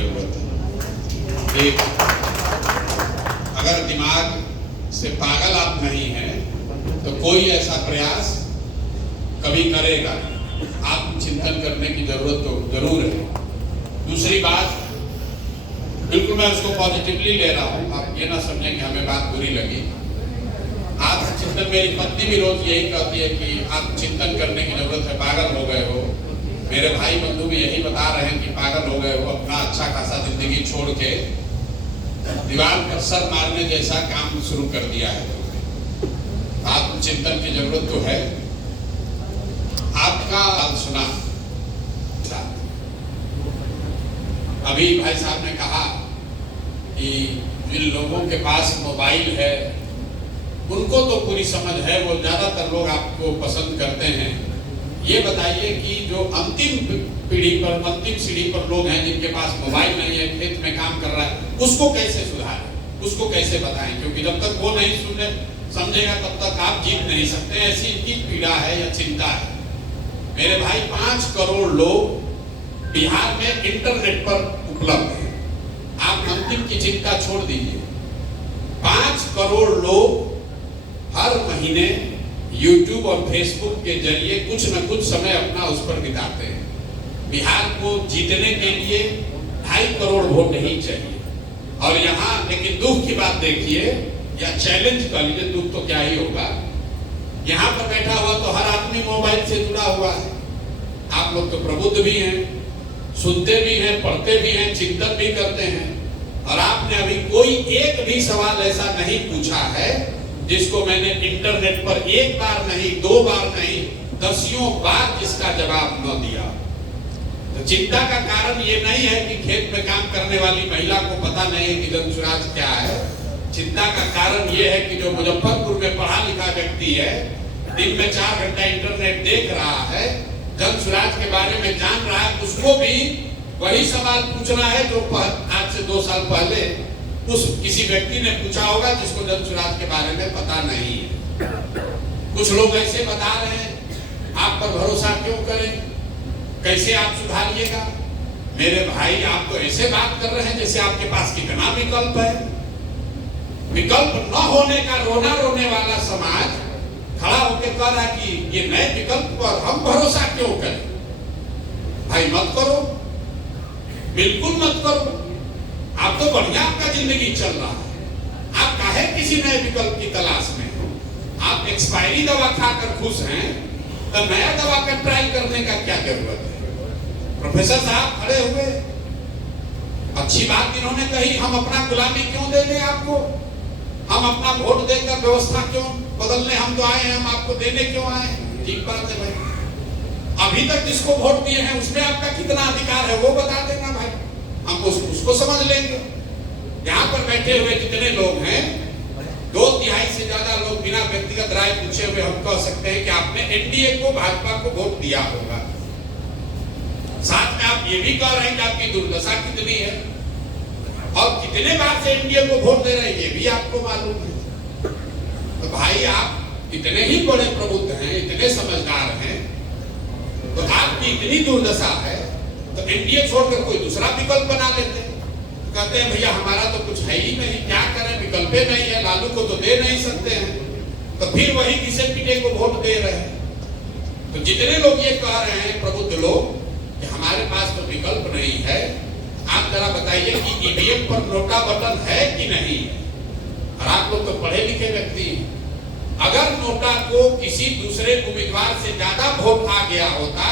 जरूरत है। एक, अगर दिमाग से पागल आप नहीं हैं तो कोई ऐसा प्रयास कभी करेगा नहीं। आत्मचिंतन करने की जरूरत तो जरूर है। दूसरी बात, बिल्कुल मैं उसको पॉजिटिवली ले रहा हूँ, आप ये ना समझें कि हमें बात बुरी लगी। आत्मचिंतन, मेरी पत्नी भी रोज यही कहती है कि आत्मचिंतन करने की जरूरत है, पागल हो गए हो। मेरे भाई बंधु भी यही बता रहे हैं कि पागल हो गए हो, अपना अच्छा खासा जिंदगी छोड़ के दीवार पर सर मारने जैसा काम शुरू कर दिया है। आत्मचिंतन की जरूरत तो है। आपका सुना, अभी भाई साहब ने कहा कि जिन लोगों के पास मोबाइल है उनको तो पूरी समझ है, वो ज्यादातर लोग आपको पसंद करते हैं। ये बताइए कि जो अंतिम पीढ़ी पर, अंतिम सीढ़ी पर लोग हैं जिनके पास मोबाइल नहीं है, खेत में काम कर रहा है, उसको कैसे सुधारें, उसको कैसे बताएं? क्योंकि जब तक वो नहीं सुने समझेगा तब तक आप जीत नहीं सकते। ऐसी इनकी पीड़ा है या चिंता है। मेरे भाई 5 करोड़ लोग बिहार में इंटरनेट पर उपलब्ध हैं। आप अंतिम की चिंता छोड़ दीजिए, 5 करोड़ लोग हर महीने YouTube और Facebook के जरिए कुछ न कुछ समय अपना उस पर बिताते हैं। बिहार को जीतने के लिए 2.5 करोड़ वोट ही चाहिए। और यहाँ लेकिन दुख की बात देखिए, या चैलेंज कर लीजिए, दुख तो क्या ही होगा, यहाँ पर बैठा हुआ तो हर आदमी मोबाइल से जुड़ा हुआ है। आप लोग तो प्रबुद्ध भी हैं, सुनते भी हैं, पढ़ते भी हैं, चिंतन भी करते हैं, और आपने अभी कोई एक भी सवाल ऐसा नहीं पूछा है जिसको मैंने इंटरनेट पर 1 बार नहीं, 2 बार नहीं, दसियों बार जिसका जवाब न दिया। तो चिंता का कारण ये नहीं है कि खेत में काम करने वाली महिला को पता नहीं है कि जनसुराज क्या है। चिंता का कारण ये है कि जो मुजफ्फरपुर में पढ़ा लिखा व्यक्ति है, दिन में 4 घंटा इंटरनेट देख रहा है, जनसुराज के बारे में जान रहा है, उसको भी वही सवाल पूछना है जो आज से 2 साल पहले उस किसी व्यक्ति ने पूछा होगा जिसको जनसुराज के बारे में पता नहीं है। कुछ लोग ऐसे बता रहे हैं, आप पर भरोसा क्यों करें, कैसे आप सुधारिएगा? मेरे भाई, आप तो ऐसे बात कर रहे हैं जैसे आपके पास कितना विकल्प है। विकल्प न होने का रोना रोने वाला समाज खड़ा होकर कह रहा कि ये नए विकल्प पर हम भरोसा क्यों करें? भाई मत करो, बिल्कुल मत करो। आप तो बढ़िया आपका जिंदगी चल रहा है, आप काहे किसी नए विकल्प की तलाश में हो? आप एक्सपायरी दवा खाकर खुश हैं, तो नया दवा का ट्राई करने का क्या जरूरत है? प्रोफेसर साहब खड़े हुए, अच्छी बात इन्होंने कही, हम अपना गुलामी क्यों दे दें आपको? हम अपना वोट देकर व्यवस्था क्यों बदलने हम तो आए हैं, हम आपको देने क्यों आए? ठीक बात है भाई, अभी तक जिसको वोट दिए हैं उसमें आपका कितना अधिकार है वो बता देना भाई, हम उसको समझ लेंगे। यहाँ पर बैठे हुए जितने लोग हैं, 2/3 से ज्यादा लोग बिना व्यक्तिगत राय पूछे हुए हम कह सकते हैं कि आपने एनडीए को, भाजपा को वोट दिया होगा। साथ में आप ये भी कह रहे हैं कि आपकी दुर्दशा कितनी है और कितने बार से एनडीए को वोट दे रहे हैं, ये भी आपको मालूम है। तो भाई आप इतने ही बड़े प्रबुद्ध हैं, इतने समझदार हैं, तो आपकी इतनी दुर्दशा है तो एनडीए छोड़कर कोई दूसरा विकल्प बना लेते हैं। कहते हैं भैया हमारा तो कुछ है ही नहीं, क्या करें, विकल्प नहीं है, लालू को तो दे नहीं सकते हैं, तो फिर वही किसे पीटे को वोट दे रहे हैं। तो जितने लोग ये कह रहे हैं प्रबुद्ध लोग कि हमारे पास तो विकल्प नहीं है, आप जरा बताइए कि ईवीएम पर नोटा बटन है कि नहीं है? और आप लोग तो पढ़े लिखे व्यक्ति हैं, अगर नोटा को किसी दूसरे उम्मीदवार से ज्यादा वोट आ गया होता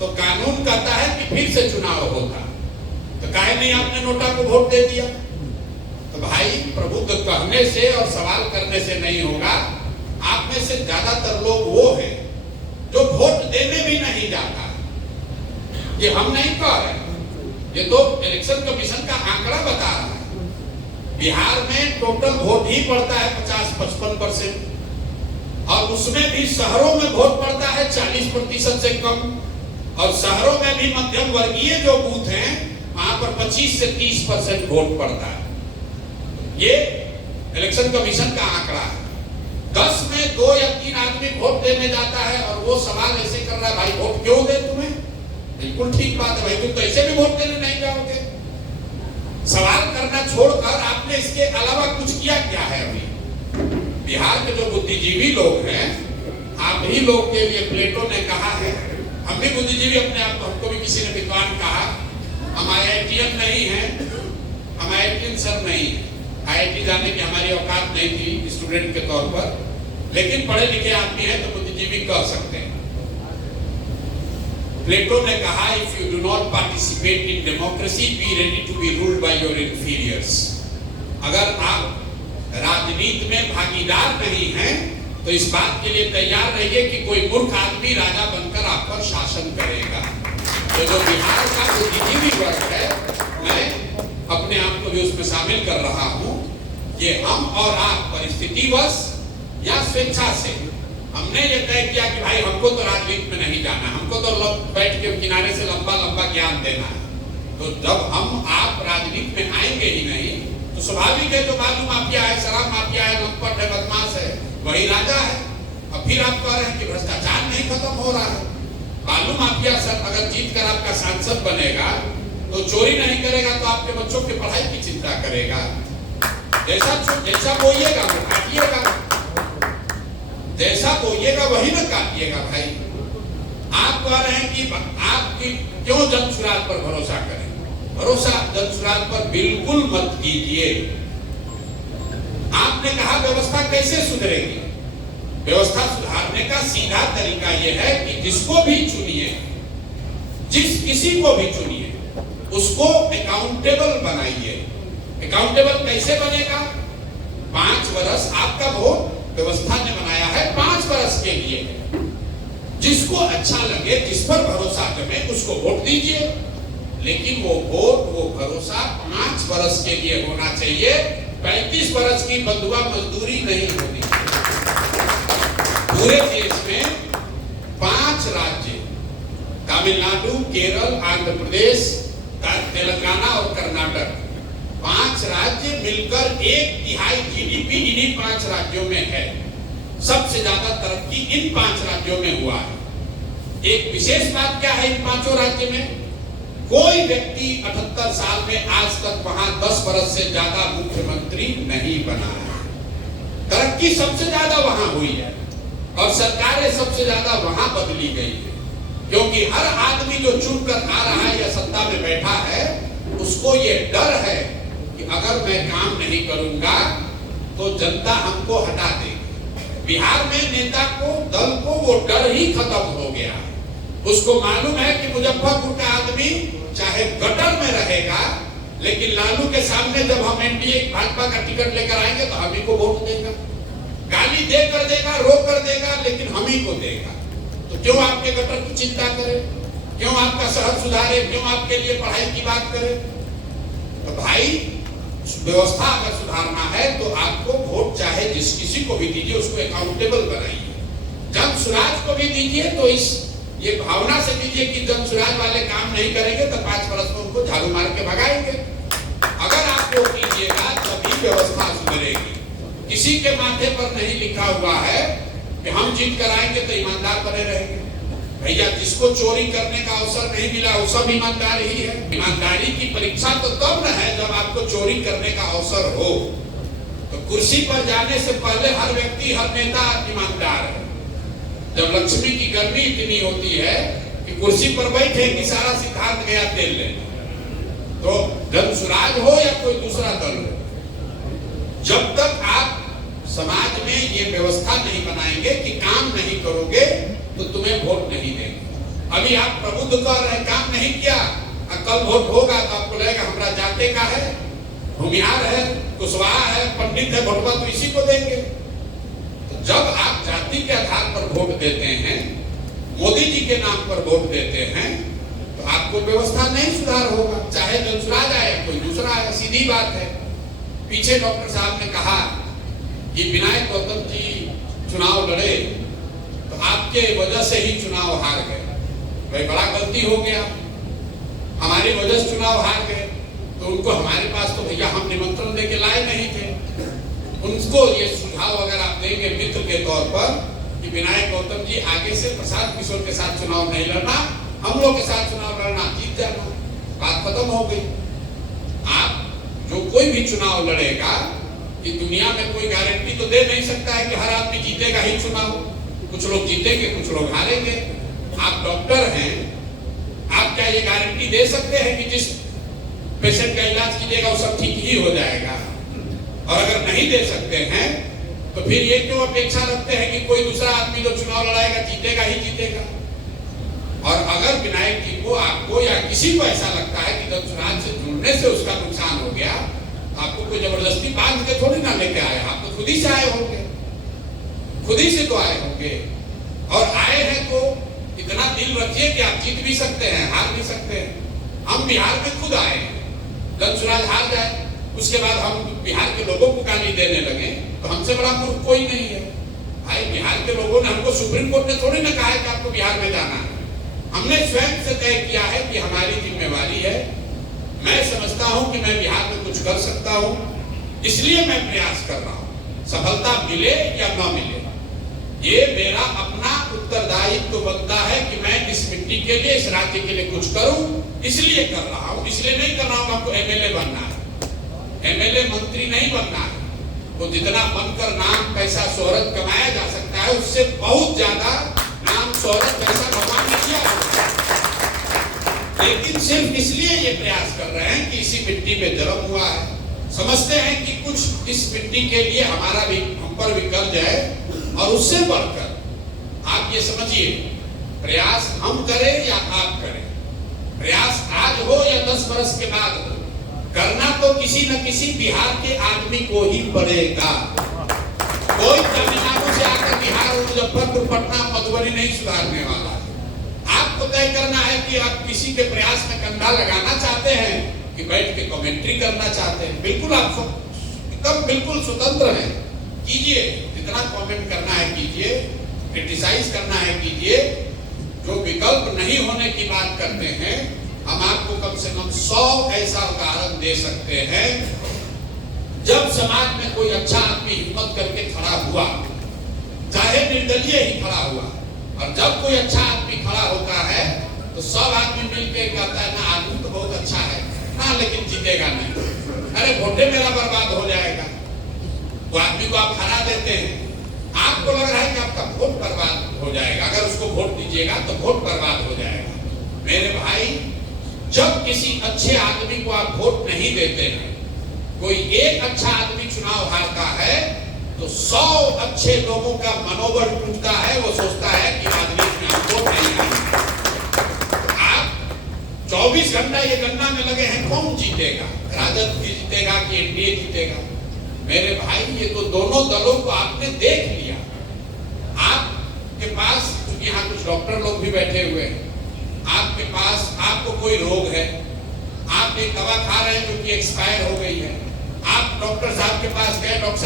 तो कानून कहता है कि फिर से चुनाव होता, तो काहे नहीं आपने नोटा को वोट दे दिया? तो भाई प्रबुद्ध कहने से और सवाल करने से नहीं होगा। आप में से ज्यादातर लोग वो हैं जो वोट देने भी नहीं जाता। ये हम नहीं कह रहे, ये तो इलेक्शन कमीशन का आंकड़ा बता रहा है। बिहार में टोटल वोट ही पड़ता है 50-55%, और उसमें भी शहरों में वोट पड़ता है 40% से कम, और शहरों में भी मध्यम वर्गीय जो बूथ हैं वहां पर 25 से 30% वोट पड़ता है। ये इलेक्शन कमीशन का आंकड़ा है। 10 में 2 या 3 आदमी वोट देने जाता है और वो सवाल ऐसे कर रहा है, भाई वोट क्यों दे तुम्हें? बिल्कुल ठीक बात है भाई, तुम तो ऐसे भी वोट देने नहीं जाओगे। करना छोड़कर आपने इसके अलावा कुछ किया क्या है? अभी बिहार के जो बुद्धिजीवी लोग हैं, आप ही लोग के लिए प्लेटो ने कहा है, हम भी बुद्धिजीवी अपने आप, हमको भी किसी ने विद्वान कहा, हम IITian नहीं हैं, हम IITian सर नहीं है, IIT जाने की हमारी औकात नहीं थी स्टूडेंट के तौर पर, लेकिन पढ़े लिखे आदमी हैं तो बुद्धिजीवी कह सकते हैं। प्लेटो ने कहा, if you do not participate in democracy, be ready to be ruled by your inferiors. अगर आप राजनीति में भागीदार नहीं हैं तो इस बात के लिए तैयार रहिए कि कोई मूर्ख आदमी राजा बनकर आप पर शासन करेगा। तो जो बिहार का बुद्धिजीवी वर्ग है, मैं अपने आप को भी उसमें शामिल कर रहा हूं, ये हम और आप परिस्थितिवश या स्वेच्छा से हमने ये तय किया कि भाई हमको तो राजनीति में नहीं जाना, हमको तो लोग बैठ के किनारे से लंबा लंबा ज्ञान देना है। तो जब हम आप राजनीति में आएंगे ही नहीं तो स्वाभाविक है, जो बालू माफिया है, शराब माफिया है, लंपट है, बदमाश है, वही राजा है। अब फिर आप कह रहे हैं कि भ्रष्टाचार नहीं खत्म हो रहा है। बालू माफिया सर अगर जीत कर आपका सांसद बनेगा तो चोरी नहीं करेगा तो आपके बच्चों की पढ़ाई की चिंता करेगा। जैसा बोइएगा वो काटिएगा, जैसा बोइएगा वही ना काटिएगा। भाई आप कह रहे हैं कि आपकी क्यों जन सुराज पर भरोसा करें? भरोसा जन सुराज पर बिल्कुल मत कीजिए। आपने कहा व्यवस्था कैसे सुधरेगी? व्यवस्था सुधारने का सीधा तरीका यह है कि जिसको भी चुनिए, जिस किसी को भी चुनिए, उसको अकाउंटेबल बनाइए। अकाउंटेबल कैसे बनेगा? 5 वर्ष आपका वोट व्यवस्था ने बनाया है 5 वर्ष के लिए। जिसको अच्छा लगे, जिस पर भरोसा जमे, उसको वोट दीजिए। लेकिन वो वोट, वो भरोसा 5 वर्ष के लिए होना चाहिए। 35 वर्ष की बंधुआ मजदूरी नहीं होनी चाहिए। पूरे देश में 5 राज्य, तमिलनाडु, केरल, आंध्र प्रदेश, तेलंगाना और कर्नाटक, 5 राज्य मिलकर 1/3 GDP इन्हीं 5 राज्यों में है। सबसे ज्यादा तरक्की इन 5 राज्यों में हुआ है। एक विशेष बात क्या है इन 5 राज्य में? कोई व्यक्ति 78 साल में आज तक वहां 10 वर्ष से ज्यादा मुख्यमंत्री नहीं बना है। तरक्की सबसे ज्यादा वहां हुई है और सरकारें सबसे ज्यादा वहां बदली गई है, क्योंकि हर आदमी जो चुनकर आ रहा है या सत्ता में बैठा है, उसको ये डर है कि अगर मैं काम नहीं करूंगा तो जनता हमको हटा देगी। बिहार में नेता को, दल को वो डर ही खत्म हो गया। उसको मालूम है कि मुजफ्फरपुर का आदमी चाहे गटर में रहेगा, लेकिन लालू के सामने जब हम एनडीए भाजपा का टिकट लेकर आएंगे तो हम ही को वोट देगा। गाली दे कर देगा, रो कर देगा, लेकिन हम ही को देगा। तो क्यों आपके गटर की चिंता करे? क्यों आपका शहर सुधारे? क्यों आपके लिए पढ़ाई की बात करे? तो भाई व्यवस्था अगर सुधारना है तो आपको वोट चाहे जिस किसी को भी दीजिए, उसको अकाउंटेबल बनाइए। जन सुराज को भी दीजिए तो ये भावना से दीजिए कि जन सुराज वाले काम नहीं करेंगे तो 5 वर्ष में उनको झाड़ू मार के भगाएंगे। अगर आप वो कीजिएगा तभी व्यवस्था सुधरेगी। किसी के माथे पर नहीं लिखा हुआ है कि हम जीत कर आएंगे तो ईमानदार बने रहेंगे। भैया, जिसको चोरी करने का अवसर नहीं मिला वो सब ईमानदार ही है। ईमानदारी की परीक्षा तो तब न है जब आपको चोरी करने का अवसर हो। तो कुर्सी पर जाने से पहले हर व्यक्ति, हर नेता ईमानदार है। जब लक्ष्मी की गर्मी इतनी होती है कि कुर्सी पर बैठे कि सारा सिद्धांत गया तेल लेने। तो जन सुराज हो या कोई दूसरा दल हो, जब तक आप समाज में ये व्यवस्था नहीं बनाएंगे कि काम नहीं करोगे तो तुम्हें वोट नहीं देंगे। अभी आप प्रबुद्ध कर रहे, काम नहीं किया, कल वोट होगा तो आपको लगेगा हमारा जाते का है, भूमिहार है, कुशवाहा है, पंडित है, वोटवा तो इसी को देंगे। तो जब आप जाति के आधार पर वोट देते हैं, मोदी जी के नाम पर वोट देते हैं, तो आपको व्यवस्था नहीं सुधार होगा, चाहे जनसुराज आए कोई दूसरा आए। सीधी बात है। पीछे डॉक्टर साहब ने कहा कि विनायक गौतम जी चुनाव लड़े तो आपके वजह से ही चुनाव हार गए। भाई बड़ा गलती हो गया, हमारी वजह से चुनाव हार गए। तो उनको हमारे पास तो भैया हम निमंत्रण देके लाए नहीं थे। उनको ये सुझाव अगर आप देंगे मित्र के तौर पर कि विनायक गौतम जी आगे से प्रसाद किशोर के साथ चुनाव नहीं लड़ना, हम लोग के साथ चुनाव लड़ना, जीत जाना, बात खत्म हो गई। आप जो कोई भी चुनाव लड़ेगा कि दुनिया में कोई गारंटी तो दे नहीं सकता है कि हर आदमी जीतेगा ही चुनाव। कुछ लोग जीतेंगे, कुछ लोग हारेंगे। आप डॉक्टर हैं, आप क्या ये गारंटी दे सकते हैं कि जिस पेशेंट का इलाज कीजिएगा वो सब ठीक ही हो जाएगा? और अगर नहीं दे सकते हैं तो फिर ये क्यों अपेक्षा रखते हैं कि कोई दूसरा आदमी जो चुनाव लड़ाएगा जीतेगा ही जीतेगा? और अगर विनायक जी को, आपको या किसी को ऐसा लगता है कि दंतुराज से जुड़ने से उसका नुकसान हो गया, आपको कोई जबरदस्ती बांध के थोड़ी ना लेके आए, आप तो खुद ही से आए होंगे, खुद ही से तो आए होंगे। और आए हैं तो इतना दिल रखिए कि आप जीत भी सकते हैं, हार भी सकते हैं। हम बिहार में खुद आए हैं, दंतुराज हार जाए उसके बाद हम बिहार के लोगों को गाली देने लगे तो हमसे बड़ा मूर्ख कोई नहीं है। भाई बिहार के लोगों ने हमको, सुप्रीम कोर्ट ने थोड़ी ना कहा है कि आपको बिहार में जाना है। हमने स्वयं से तय किया है कि हमारी जिम्मेवारी है। मैं समझता हूं कि मैं बिहार में कुछ कर सकता हूं, इसलिए मैं प्रयास कर रहा हूं। सफलता मिले या न मिले, ये मेरा अपना उत्तरदायित्व बनता है कि मैं इस मिट्टी के लिए, इस राज्य के लिए कुछ करूं। इसलिए कर रहा हूं, इसलिए नहीं कर रहा हूं हमको एमएलए बनना है, एमएलए मंत्री नहीं बनना है। तो जितना बनकर नाम, पैसा, शोहरत कमाया जा सकता है, उससे बहुत ज्यादा नाम, शोहरत, पैसा भगवान ने किया है। लेकिन सिर्फ इसलिए ये प्रयास कर रहे हैं कि इसी मिट्टी में जन्म हुआ है, समझते हैं कि कुछ इस मिट्टी के लिए हमारा भी, हम पर भी कर्ज है। और उससे बढ़कर आप ये समझिए, प्रयास हम करें या आप करें, प्रयास आज हो या 10 वर्ष के बाद हो, करना तो किसी न किसी बिहार के आदमी को ही पड़ेगा। कोई तमिलनाडु से आकर बिहार, मुजफ्फरपुर, पटना, मधुबनी नहीं सुधारने वाला है। आपको तय करना है कि आप किसी के प्रयास में कंधा लगाना चाहते हैं कि बैठ के कमेंट्री करना चाहते हैं। बिल्कुल आप एकदम बिल्कुल स्वतंत्र हैं, कीजिए, जितना कमेंट करना है कीजिए, क्रिटिसाइज करना है कीजिए। जो विकल्प नहीं होने की बात करते हैं, हम आपको कम से कम 100 ऐसा उदाहरण दे सकते हैं जब समाज में कोई अच्छा आदमी हिम्मत करके खड़ा हुआ, चाहे निर्दलीय ही खड़ा हुआ। और जब कोई अच्छा आदमी खड़ा होता है तो सब आदमी मिलकर कहता है ना, आदमी तो बहुत अच्छा है ना, लेकिन जीतेगा नहीं, अरे वोटे मेरा बर्बाद हो जाएगा। वो आदमी को आप हरा देते हैं, आपको लग रहा है कि आपका वोट बर्बाद हो जाएगा, अगर उसको वोट दीजिएगा तो वोट बर्बाद हो जाएगा। मेरे भाई, जब किसी अच्छे आदमी को आप वोट नहीं देते हैं, कोई एक अच्छा आदमी चुनाव हारता है तो 100 अच्छे लोगों का मनोबल टूटता है। वो सोचता है कि आदमी में वोट नहीं आएगा। आप 24 घंटा ये गणना में लगे हैं, कौन जीतेगा, राजद जीतेगा कि एनडीए जीतेगा? मेरे भाई, ये तो दोनों दलों को आपने देख लिया। आपके पास, क्योंकि यहाँ कुछ डॉक्टर लोग भी बैठे हुए हैं, आपके पास, आपको कोई रोग है, आप एक दवा खा रहे हैं जो कि एक्सपायर हो गई है, आप डॉक्टर साहब के पास गए, डॉक्टर साहब